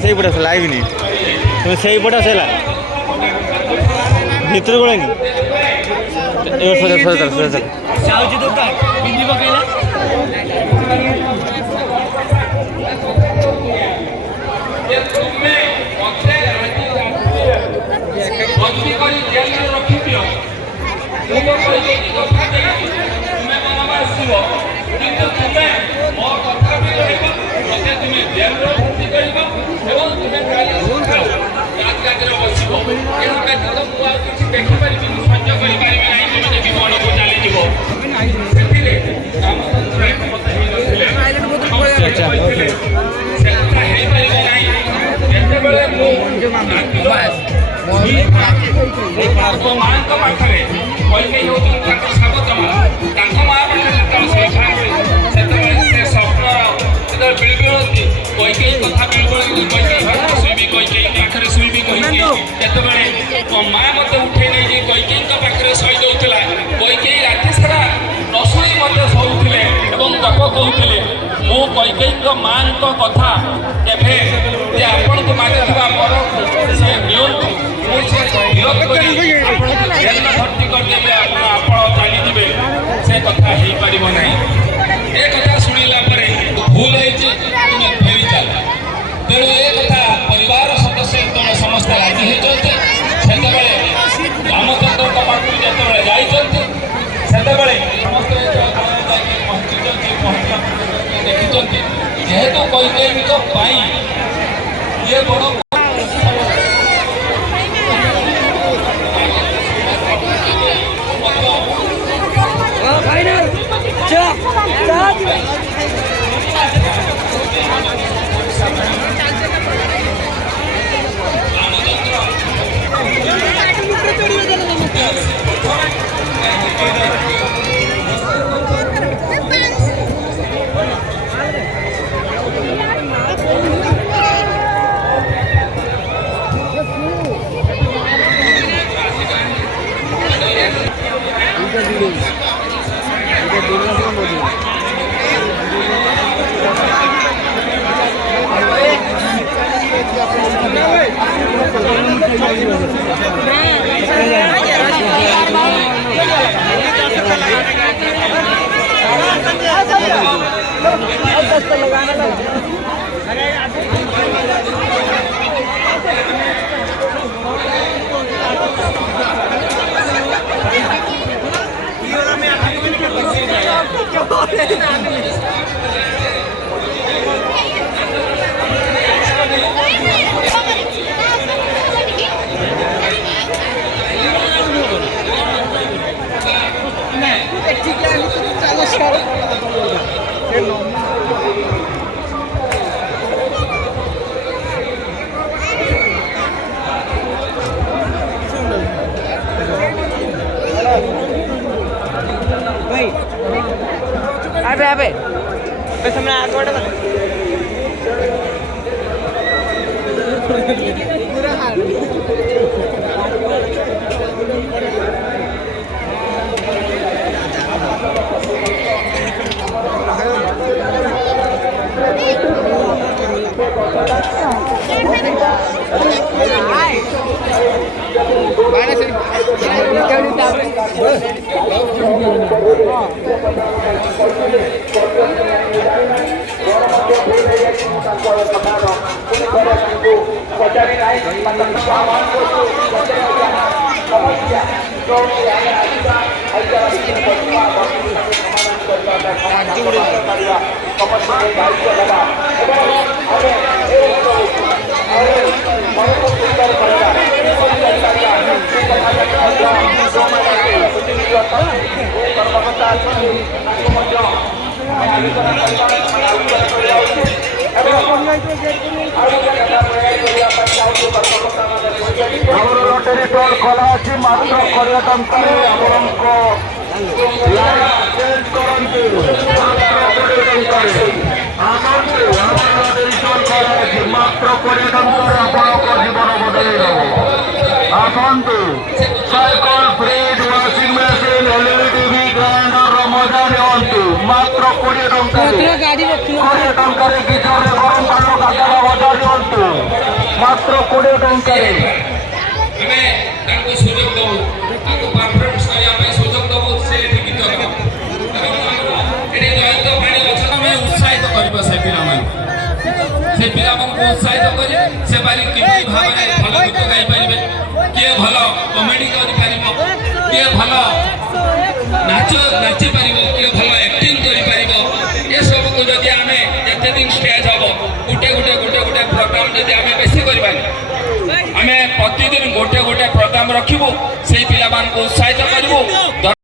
ସେଇପଟେ ଆସ ଲାଇଭ୍ ନି ତୁମେ ସେଇପଟେ ଆସ ହେଲା ଭିତରୁ ଗୋଳେନି ଯାଉଛି ଦୋକାନ ପିନ୍ଧି ପକେଇଲା माँ मत उठे नहीं कैकेयी पाखे शही दौला कैकेयी राति सारा नशुई मत शोले तप कहते मु कैकेयी माँ कथा एवं आपण को मागिଥିବା बर से जेल भर्ती करदे आप चलीजे से कथा हो पार ना ए कथा शुणिला भूल होती फेरी चल तेणु ए कथा परिवार सदस्य समस्त राजी होते रामचंद्र पाखु जो जाते समस्त देखी जेहेतु कैकेयी ये बड़ टेरिटोरियल खोला अच्छी मात्र पर्यटन मात्र पर्यटन जीवन बदल आसतु ଜୋରରେ କି ଜୋରରେ ଗରମ ପାନ ଗାଜର ବଜାର ଦିଅନ୍ତୁ ମାତ୍ର 20 ଟଙ୍କାରେ। ଆମେ ତାଙ୍କୁ ସୁଯୋଗ ଦେବୁ, ତାଙ୍କୁ ପରଫରମେନ୍ସ କରିବା ପାଇଁ ସୁଯୋଗ ଦେବୁ। ସେ ଏଠି ଗୀତ ଗାଉ ଏଠି ଜୟନ୍ତ ପାଣି ଗଛ ଆମେ ଉତ୍ସାହିତ କରିବ ସେ ପିଲାମାନଙ୍କୁ। ସେ ପିଲାମାନଙ୍କୁ ଉତ୍ସାହିତ କରି ସେମାନେ କିପରି ଭାବରେ ଭଲ ଗୀତ ଗାଇପାରିବେ, କିଏ ଭଲ କମେଡି କରିପାରିବ, କିଏ ଭଲ ନାଚିପାରିବ, କିଏ ଭଲ ଆକ୍ଟିଂ କରିପାରିବ। ଏସବୁକୁ ଯଦି ଆମେ ଯେତେ ଦିନ ଷ୍ଟେଜ୍ ହବ ଗୋଟେ ପ୍ରୋଗ୍ରାମ ଯଦି ଆମେ ବେଶୀ କରିବାନି, ଆମେ ପ୍ରତିଦିନ ଗୋଟେ ପ୍ରୋଗ୍ରାମ ରଖିବୁ, ସେଇ ପିଲାମାନଙ୍କୁ ଉତ୍ସାହିତ କରିବୁ।